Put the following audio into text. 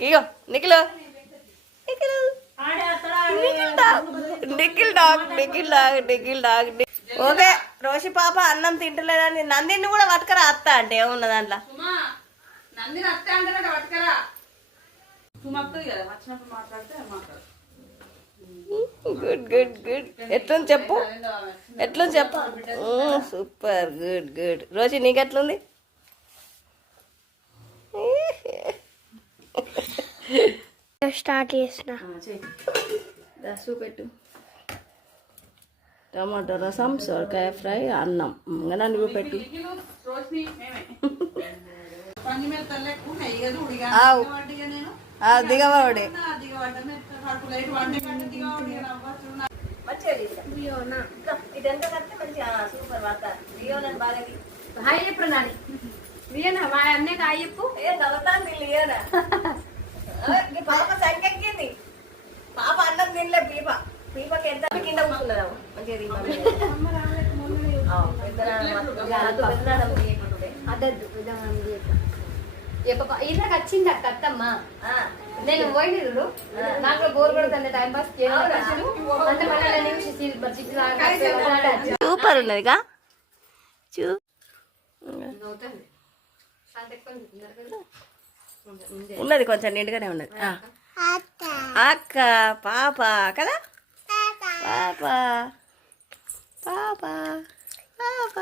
ఇగో Nikhil Nikhil dog. Okay Roshi పాప అన్నం తింటలేదని నందిని కూడా పట్టుకరా అత్త అంటే ఏమున్న దాంట్లో గుడ్ గుడ్ గుడ్ ఎట్లుంది చెప్పు సూపర్ గుడ్ గుడ్ రోజు నీకు ఎట్లుంది స్టార్ట్ చేసిన పెట్టు టమాటో రసం సొరకాయ ఫ్రై అన్నం నువ్వు పెట్టు దిగవాడే పాప సంకెక్కింది పాప అన్నం తినలే పీపకి ఎంత కింద కూర్చున్నదా మంచిగా ఇళ్ళకి వచ్చింది అక్క అత్తమ్మ నేను పోయిన నాకు బోర్ కొడుతుంది టైం పాస్ సూపర్ ఉన్నదిగా ఉన్నది కొంచెం నిండుగానే ఉన్నది అక్క పాప కదా పాప పాప పాప